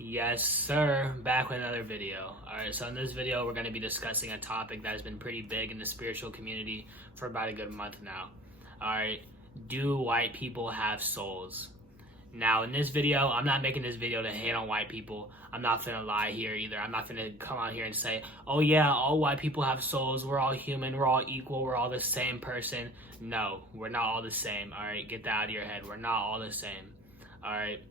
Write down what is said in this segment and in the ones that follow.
Yes, sir. Back with another video. Alright, so in this video, we're going to be discussing a topic that has been pretty big in the spiritual community for about a good month now. Alright, do white people have souls? Now, in this video, I'm not making this video to hate on white people. I'm not finna lie here either. I'm not finna come out here and say, oh yeah, all white people have souls. We're all human. We're all equal. We're all the same person. No, we're not all the same. Alright, get that out of your head. We're not all the same. Alright.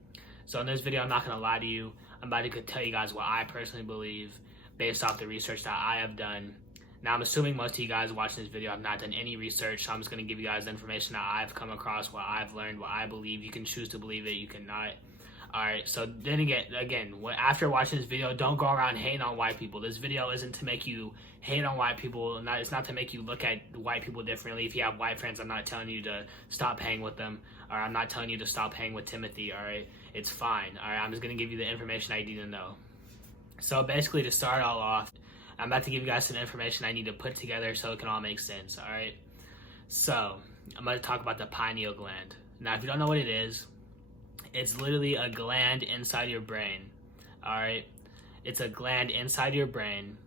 So in this video, I'm not going to lie to you. I'm about to tell you guys what I personally believe based off the research that I have done. Now, I'm assuming most of you guys watching this video have not done any research, so I'm just going to give you guys the information that I've come across, what I've learned, what I believe. You can choose to believe it, you cannot. Alright, so then again, after watching this video, don't go around hating on white people. This video isn't to make you hate on white people. It's not to make you look at white people differently. If you have white friends, I'm not telling you to stop hanging with them. Or I'm not telling you to stop hanging with Timothy, alright? It's fine, alright? I'm just going to give you the information I need to know. So basically, to start all off, I'm about to give you guys some information I need to put together so it can all make sense, alright? So, I'm going to talk about the pineal gland. Now, if you don't know what it is, it's literally a gland inside your brain, alright? It's a gland inside your brain,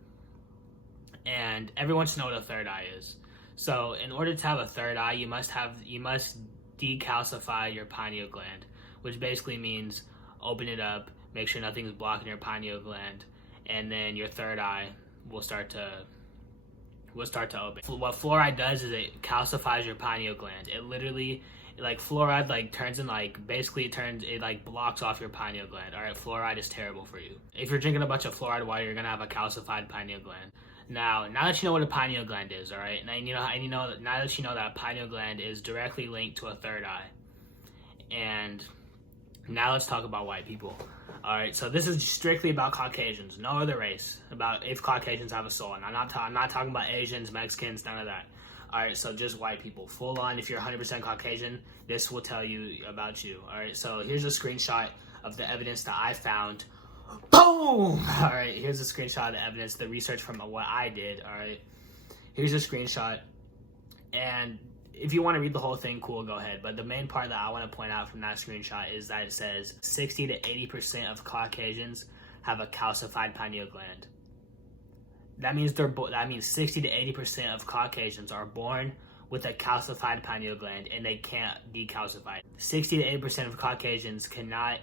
and everyone should know what a third eye is. So, in order to have a third eye, you must decalcify your pineal gland, which basically means open it up, make sure nothing's blocking your pineal gland, and then your third eye will start to open. What fluoride does is it calcifies your pineal gland. It literally, fluoride turns in it blocks off your pineal gland. All right, fluoride is terrible for you. If you're drinking a bunch of fluoride water, you're gonna have a calcified pineal gland. Now that you know what a pineal gland is, all right, now that you know that a pineal gland is directly linked to a third eye, and now let's talk about white people. All right, so this is strictly about Caucasians, no other race. About if Caucasians have a soul, and I'm not talking about Asians, Mexicans, none of that. All right, so just white people, full on. If you're 100% Caucasian, this will tell you about you. All right, so here's a screenshot of the evidence that I found. Boom! All right, here's a screenshot of the evidence, the research from what I did. All right, here's a screenshot, and if you want to read the whole thing, cool, go ahead. But the main part that I want to point out from that screenshot is that it says 60 to 80% of Caucasians have a calcified pineal gland. That means 60 to 80% of Caucasians are born with a calcified pineal gland, and they can't decalcify it. 60 to 80% of Caucasians cannot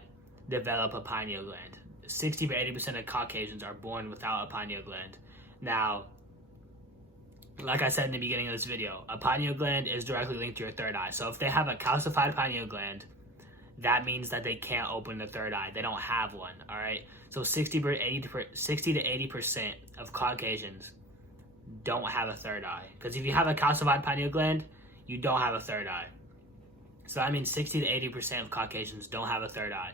develop a pineal gland. 60 to 80% of Caucasians are born without a pineal gland. Now, like I said in the beginning of this video, a pineal gland is directly linked to your third eye. So if they have a calcified pineal gland, that means that they can't open the third eye. They don't have one, all right? So 60 to 80% of Caucasians don't have a third eye. Because if you have a calcified pineal gland, you don't have a third eye. So that means 60 to 80% of Caucasians don't have a third eye.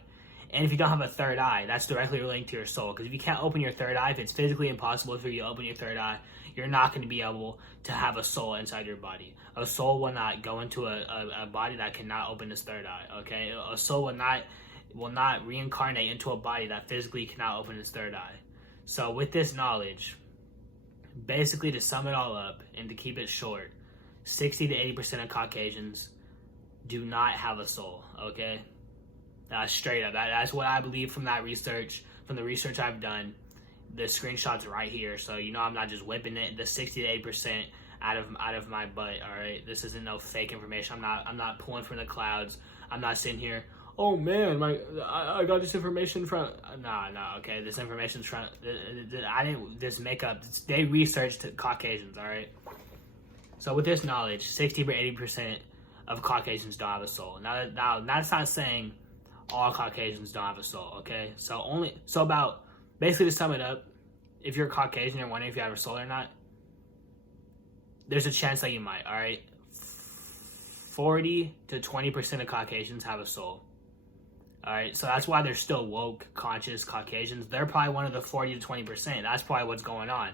And if you don't have a third eye, that's directly linked to your soul. Because if you can't open your third eye, if it's physically impossible for you to open your third eye, you're not going to be able to have a soul inside your body. A soul will not go into a body that cannot open its third eye, okay? A soul will not reincarnate into a body that physically cannot open its third eye. So with this knowledge, basically to sum it all up and to keep it short, 60 to 80% of Caucasians do not have a soul, okay? Straight up. That's what I believe from that research, from the research I've done. The screenshot's right here, so you know I'm not just whipping it, the 60 to 80% out of my butt, all right? This isn't no fake information. I'm not pulling from the clouds. I'm not sitting here, oh man, I got this information from, no, okay, this information's from, I didn't just make up, they researched Caucasians, all right? So with this knowledge, 60 to 80% of Caucasians don't have a soul. Now that's not saying all Caucasians don't have a soul, okay? Basically, to sum it up, if you're Caucasian and wondering if you have a soul or not, there's a chance that you might, all right? 40 to 20% of Caucasians have a soul, all right? So that's why they're still woke, conscious Caucasians. They're probably one of the 40 to 20%. That's probably what's going on.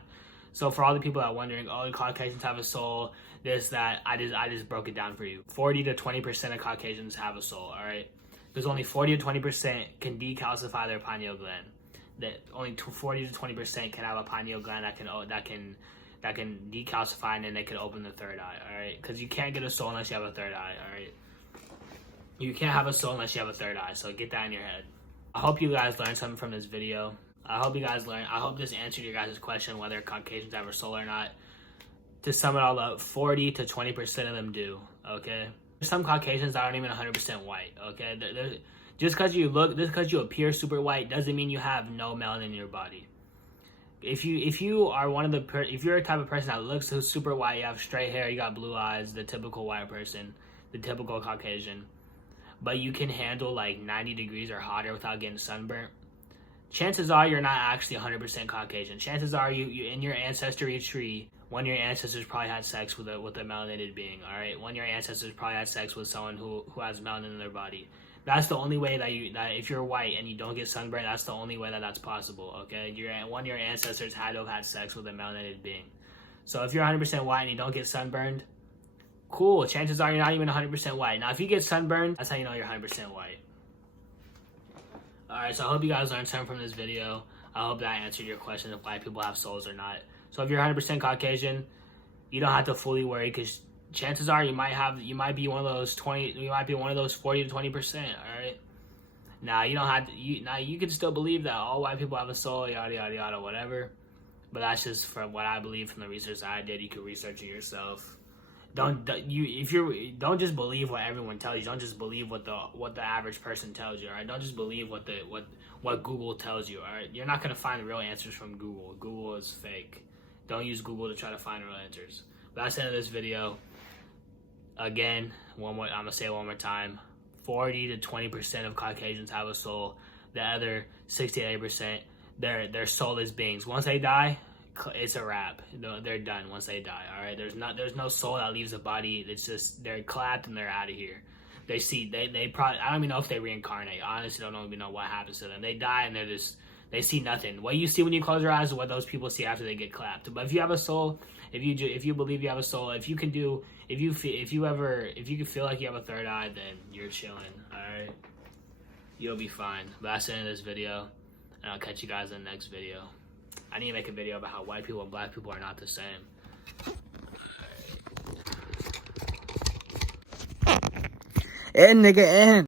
So for all the people that are wondering, oh, the Caucasians have a soul, this, that, I just broke it down for you. 40 to 20% of Caucasians have a soul, all right? There's only 40 to 20% can decalcify their pineal gland. That only 40 to 20% can have a pineal gland that can decalcify, and then they can open the third eye. All right, because you can't get a soul unless you have a third eye. All right, you can't have a soul unless you have a third eye. So get that in your head. I hope you guys learned something from this video. I hope this answered your guys' question whether Caucasians have a soul or not. To sum it all up, 40 to 20% of them do, okay? Some Caucasians aren't even 100% white, okay? Just because you appear super white doesn't mean you have no melanin in your body. If you're a type of person that looks super white, you have straight hair, you got blue eyes, the typical white person, the typical Caucasian, but you can handle like 90 degrees or hotter without getting sunburnt, chances are you're not actually 100% Caucasian. Chances are you in your ancestry tree, one of your ancestors probably had sex with a melanated being, all right? One of your ancestors probably had sex with someone who has melanin in their body. That's the only way that if you're white and you don't get sunburned, that's the only way that's possible, okay? One of your ancestors had to have had sex with a melanated being. So if you're 100% white and you don't get sunburned, cool. Chances are you're not even 100% white. Now, if you get sunburned, that's how you know you're 100% white. Alright, so I hope you guys learned something from this video. I hope that answered your question if white people have souls or not. So if you're 100% Caucasian, you don't have to fully worry, because chances are you might be one of those 40 to 20%, alright? Now you can still believe that all white people have a soul, yada yada yada, whatever. But that's just from what I believe from the research that I did. You can research it yourself. Don't just believe what everyone tells you. Don't just believe what the average person tells you. All right, don't just believe what Google tells you. All right, you're not gonna find real answers from Google. Google is fake. Don't use Google to try to find real answers. But that's the end of this video. Again, I'm gonna say it one more time. 40 to 20% of Caucasians have a soul. The other 60 to 80%, they're soulless beings. Once they die, it's a wrap. They're done once they die. All right, there's no soul that leaves the body. It's just they're clapped and they're out of here. They probably, I don't even know if they reincarnate. I honestly don't even know what happens to them. They die and they see nothing. What you see when you close your eyes is what those people see after they get clapped. But if you have a soul, if you believe you have a soul, if you can feel like you have a third eye, then you're chilling. All right, you'll be fine. But that's the end of this video, and I'll catch you guys in the next video. I need to make a video about how white people and black people are not the same. And nigga, and.